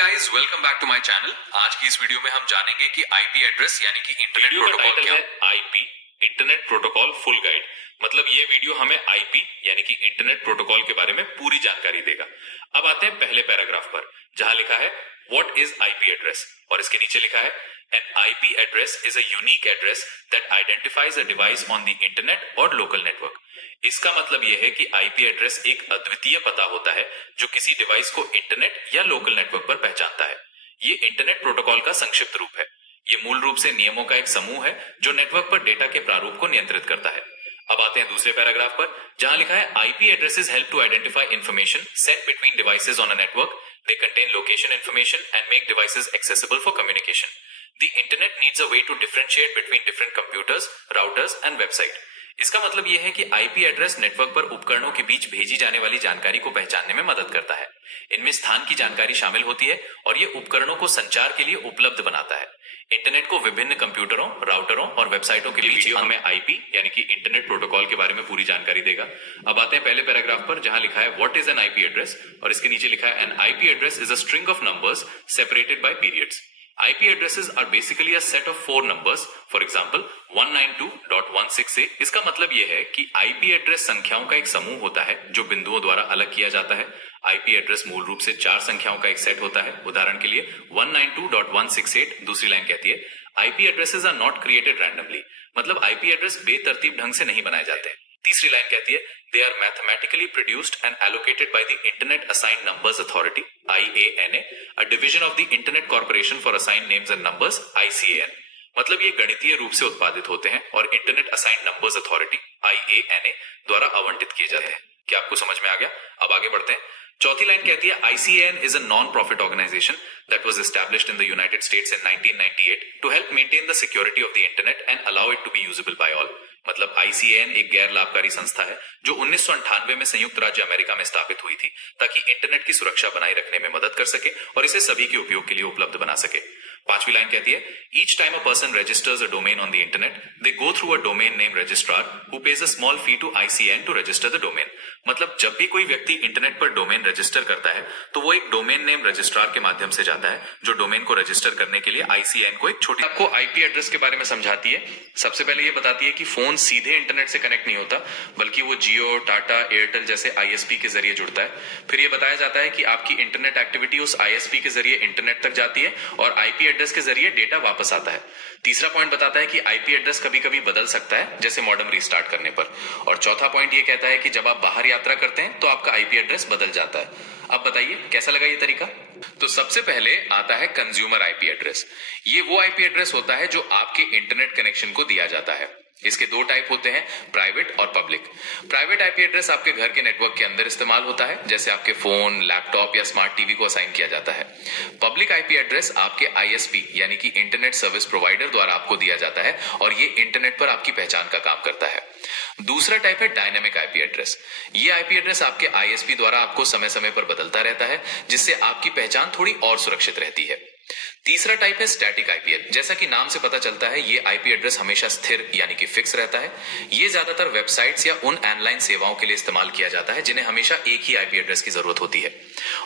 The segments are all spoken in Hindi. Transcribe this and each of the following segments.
Guys, welcome back to my channel. आज की इस वीडियो में हम जानेंगे कि आईपी एड्रेस यानी कि इंटरनेट प्रोटोकॉल क्या है। IP internet protocol full guide, मतलब ये वीडियो हमें आईपी यानी कि इंटरनेट प्रोटोकॉल के बारे में पूरी जानकारी देगा। अब आते हैं पहले पैराग्राफ पर, जहां लिखा है व्हाट इज आईपी एड्रेस, और इसके नीचे लिखा है An IP address is a unique address that identifies a device on the internet or local network. इसका मतलब यह है कि आईपी एड्रेस एक अद्वितीय पता होता है जो किसी डिवाइस को इंटरनेट या लोकल नेटवर्क पर पहचानता है। ये इंटरनेट प्रोटोकॉल का संक्षिप्त रूप है। ये मूल रूप से नियमों का एक समूह है जो नेटवर्क पर डेटा के प्रारूप को नियंत्रित करता है। अब आते हैं दूसरे पैराग्राफ पर, जहां लिखा है IP addresses help to identify information sent between devices on a network. They contain location information and make devices accessible for communication. The internet needs a way to differentiate between different computers, routers and website. इसका मतलब यह है कि आईपी एड्रेस नेटवर्क पर उपकरणों के बीच भेजी जाने वाली जानकारी को पहचानने में मदद करता है। इनमें स्थान की जानकारी शामिल होती है और ये उपकरणों को संचार के लिए उपलब्ध बनाता है। इंटरनेट को विभिन्न कंप्यूटरों, राउटरों और वेबसाइटों के बीच हमें आईपी यानी कि इंटरनेट प्रोटोकॉल के बारे में पूरी जानकारी देगा। अब आते हैं पहले पैराग्राफ पर, जहां लिखा है what is an IP address, और इसके नीचे लिखा है N IP address is a string of numbers separated by periods. IP addresses are basically a set of 4 numbers. For example, 192.168. इसका मतलब यह है कि IP एड्रेस संख्याओं का एक समूह होता है जो बिंदुओं द्वारा अलग किया जाता है। IP एड्रेस मूल रूप से 4 संख्याओं का एक सेट होता है। उदाहरण के लिए 192.168 दूसरी लाइन कहती है IP addresses are not created randomly. मतलब IP एड्रेस बेतरतीब ढंग से नहीं बनाए जाते। तीसरी लाइन कहती है they are mathematically produced and allocated by the Internet Assigned Numbers Authority IANA, a division of the Internet Corporation for Assigned Names and Numbers ICAN. मतलब ये गणितीय रूप से उत्पादित होते हैं और internet assigned numbers authority IANA द्वारा आवंटित किए जाते हैं। क्या आपको समझ में आ गया? अब आगे बढ़ते हैं। चौथी लाइन कहती है ICAN is a non-profit organization that was established in the United States in 1998 to help maintain the security of the internet and allow it to be usable by all. मतलब ICAN एक गैर लाभकारी संस्था है जो 1998 में संयुक्त राज्य अमेरिका में स्थापित हुई थी ताकि इंटरनेट की सुरक्षा बनाए रखने में मदद कर सके और इसे सभी के उपयोग के लिए उपलब्ध बना सके। पांचवी लाइन कहती है each time a person registers a domain on the internet they go through a domain name registrar who pays a small fee to ICAN to register the domain. मतलब जब भी कोई व्यक्ति इंटरनेट पर डोमेन रजिस्टर करता है तो वो एक डोमेन नेम रजिस्ट्रार के माध्यम से जाता है जो डोमेन को रजिस्टर करने के लिए ICAN को एक छोटी आपको आईपी एड्रेस के बारे में समझाती है। सबसे पहले ये बताती है कि फोन सीधे इंटरनेट से कनेक्ट नहीं होता बल्कि वो जियो, टाटा, एयरटेल जैसे ISP के जरिए जुड़ता है। फिर ये बताया जाता है कि आपकी इंटरनेट एक्टिविटी उस ISP के जरिए इंटरनेट तक जाती है और आईपी एड्रेस के जरिए डेटा वापस आता है। तीसरा पॉइंट बताता है कि आईपी एड्रेस कभी कभी बदल सकता है जैसे मॉडेम रीस्टार्ट करने पर। और चौथा पॉइंट ये कहता है कि जब आप बाहर यात्रा करते हैं तो आपका आईपी एड्रेस बदल जाता है। अब बताइए कैसा लगा ये तरीका? तो सबसे पहले आता है कंज्यूमर आईपी एड्रेस। ये वो आईपी एड्रेस होता है जो आपके इंटरनेट कनेक्शन को दिया जाता है। इसके दो टाइप होते हैं, प्राइवेट और पब्लिक। प्राइवेट आईपी एड्रेस आपके घर के नेटवर्क के अंदर इस्तेमाल होता है, जैसे आपके फोन, लैपटॉप या स्मार्ट टीवी को असाइन किया जाता है। पब्लिक आईपी एड्रेस आपके ISP यानी कि इंटरनेट सर्विस प्रोवाइडर द्वारा आपको दिया जाता है और ये इंटरनेट पर आपकी पहचान का काम करता है। दूसरा टाइप है डायनेमिक आईपी एड्रेस। ये आईपी एड्रेस आपके ISP द्वारा आपको समय समय पर बदलता रहता है जिससे आपकी पहचान थोड़ी और सुरक्षित रहती है। तीसरा टाइप है स्टैटिक आईपी एड्रेस। जैसा कि नाम से पता चलता है ये आईपी एड्रेस हमेशा स्थिर यानी कि फिक्स रहता है। ये ज्यादातर वेबसाइट्स या उन ऑनलाइन सेवाओं के लिए इस्तेमाल किया जाता है जिन्हें हमेशा एक ही आईपी एड्रेस की जरूरत होती है।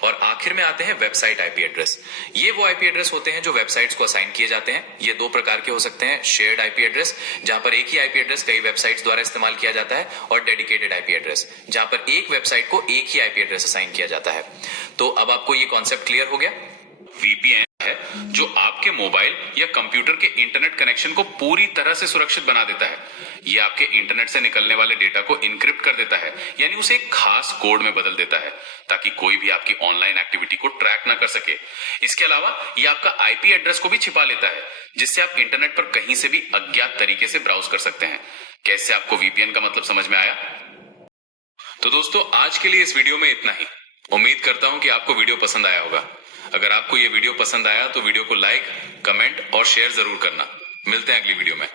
और आखिर में आते हैं वेबसाइट आईपी एड्रेस। ये वो आईपी एड्रेस होते हैं जो वेबसाइट्स को असाइन किए जाते हैं। ये दो प्रकार के हो सकते हैं, शेयर्ड आईपी एड्रेस जहां पर एक ही आईपी एड्रेस कई वेबसाइट्स द्वारा इस्तेमाल किया जाता है, और डेडिकेटेड आईपी एड्रेस जहां पर एक वेबसाइट को एक ही आईपी एड्रेस असाइन किया जाता है। तो अब आपको ये कॉन्सेप्ट क्लियर हो गया? VPN है जो आपके मोबाइल या कंप्यूटर के इंटरनेट कनेक्शन को पूरी तरह से सुरक्षित बना देता है। ये आपके इंटरनेट से निकलने वाले डेटा को इनक्रिप्ट कर देता है, यानी उसे एक खास कोड में बदल देता है ताकि कोई भी आपकी ऑनलाइन एक्टिविटी को ट्रैक ना कर सके। इसके अलावा ये आपका आईपी एड्रेस को भी छिपा लेता है जिससे आप इंटरनेट पर कहीं से भी अज्ञात तरीके से ब्राउज कर सकते हैं। कैसे आपको VPN का मतलब समझ में आया? तो दोस्तों आज के लिए इस वीडियो में इतना ही। उम्मीद करता हूं कि आपको वीडियो पसंद आया होगा। अगर आपको ये वीडियो पसंद आया तो वीडियो को लाइक, कमेंट और शेयर जरूर करना। मिलते हैं अगली वीडियो में।